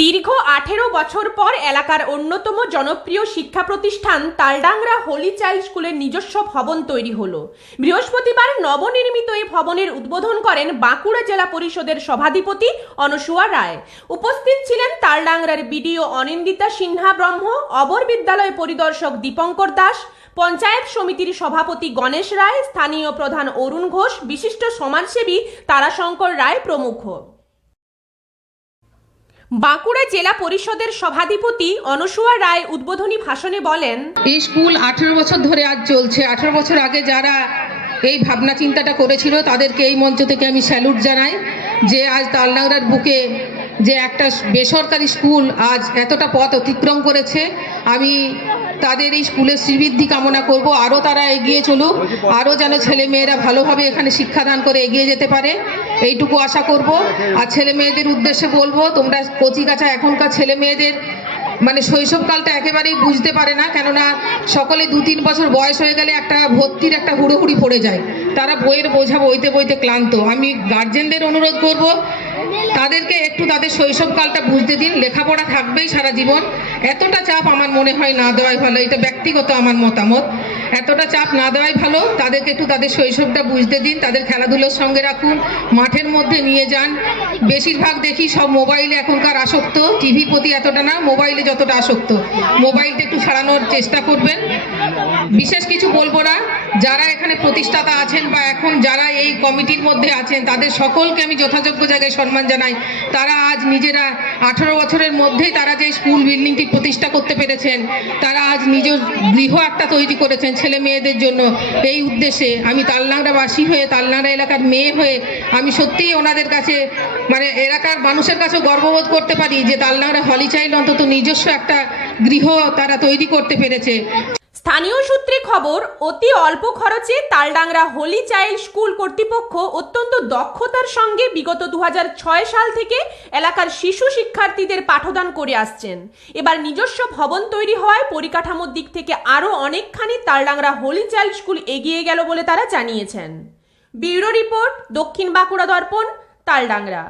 দীর্ঘ আঠেরো বছর পর এলাকার অন্যতম জনপ্রিয় শিক্ষা প্রতিষ্ঠান তালডাংরা হোলি চাইল্ড স্কুলের নিজস্ব ভবন তৈরি হল। বৃহস্পতিবার নবনির্মিত এই ভবনের উদ্বোধন করেন বাঁকুড়া জেলা পরিষদের সভাধিপতি অনসুয়া রায়। উপস্থিত ছিলেন তালডাংরার বিডিও অনিন্দিতা সিনহা ব্রহ্ম, অবর বিদ্যালয় পরিদর্শক দীপঙ্কর দাস, পঞ্চায়েত সমিতির সভাপতি গণেশ রায়, স্থানীয় প্রধান অরুণ ঘোষ, বিশিষ্ট সমাজসেবী তারাশঙ্কর রায় প্রমুখ। বাঁকুড়া জেলা পরিষদের সভাধিপতি অনসুয়া রায় উদ্বোধনী ভাষণে বলেন, এই স্কুল আঠেরো বছর ধরে আজ চলছে। আঠেরো বছর আগে যারা এই ভাবনা চিন্তাটা করেছিল, তাদেরকে এই মঞ্চ থেকে আমি স্যালুট জানাই যে আজ তালনাগড়ার বুকে যে একটা বেসরকারি স্কুল আজ এতটা পথ অতিক্রম করেছে। আমি তাদের এই স্কুলের শ্রীবৃদ্ধি কামনা করব। আরও তারা এগিয়ে চলুক। আরও যেন ছেলে মেয়েরা ভালোভাবে এখানে শিক্ষাদান করে এগিয়ে যেতে পারে। এইটুকু আশা করব। আর ছেলে মেয়েদের উদ্দেশ্যে বলব, তোমরা কচি কাছা এখনকার ছেলে মেয়েদের মানে শৈশবকালটা একেবারেই বুঝতে পারে না, কেননা সকলে দু তিন বছর বয়স হয়ে গেলে একটা ভর্তির একটা হুড়োহুড়ি পড়ে যায়। তারা বইয়ের বোঝা বইতে বইতে ক্লান্ত। আমি গার্জেনদের অনুরোধ করব, তাদেরকে একটু তাদের শৈশবকালটা বুঝতে দিন। লেখাপড়া থাকবেই সারা জীবন। এতটা চাপ আমার মনে হয় না দেওয়াই ভালো। এটা ব্যক্তিগত আমার মতামত। এতটা চাপ না দেওয়াই ভালো। তাদেরকে একটু তাদের শৈশবটা বুঝতে দিন, তাদের খেলাধুলোর সঙ্গে রাখুন, মাঠের মধ্যে নিয়ে যান। বেশিরভাগ দেখি সব মোবাইলে এখনকার আসক্ত টিভির প্রতি এতটা না, মোবাইলে যতটা আসক্ত। মোবাইলটা একটু ছাড়ানোর চেষ্টা করবেন। বিশেষ কিছু বলব না, যারা এখানে প্রতিষ্ঠাতা আছেন বা এখন যারা এই কমিটির মধ্যে আছেন, তাদের সকলকে আমি যথাযোগ্য জায়গায় সম্মান জানাই। তারা আজ নিজেরা আঠারো বছরের মধ্যেই তারা যে স্কুল বিল্ডিংটি প্রতিষ্ঠা করতে পেরেছেন, তারা আজ নিজ গৃহ একটা তৈরি করেছেন ছেলে মেয়েদের জন্য। এই উদ্দেশ্যে আমি তালনাগড়াবাসী হয়ে তালনাগড়া এলাকার মেয়ে হয়ে আমি সত্যিই ওনাদের কাছে মানে এলাকার মানুষের কাছেও গর্ববোধ করতে পারি যে তালনাগড়া হলি চাইল্ড অন্তত নিজস্ব একটা গৃহ তারা তৈরি করতে পেরেছে। স্থানীয় সূত্রে খবর, অতি অল্প খরচে তালডাংরা হোলি চাইল্ড স্কুল কর্তৃপক্ষ অত্যন্ত দক্ষতার সঙ্গে বিগত দু হাজার ছয় সাল থেকে এলাকার শিশু শিক্ষার্থীদের পাঠদান করে আসছেন। এবার নিজস্ব ভবন তৈরি হওয়ায় পরিকাঠামোর দিক থেকে আরও অনেকখানি তালডাংরা হোলি চাইল্ড স্কুল এগিয়ে গেল বলে তারা জানিয়েছেন। ব্যুরো রিপোর্ট, দক্ষিণ বাঁকুড়া দর্পণ, তালডাংরা।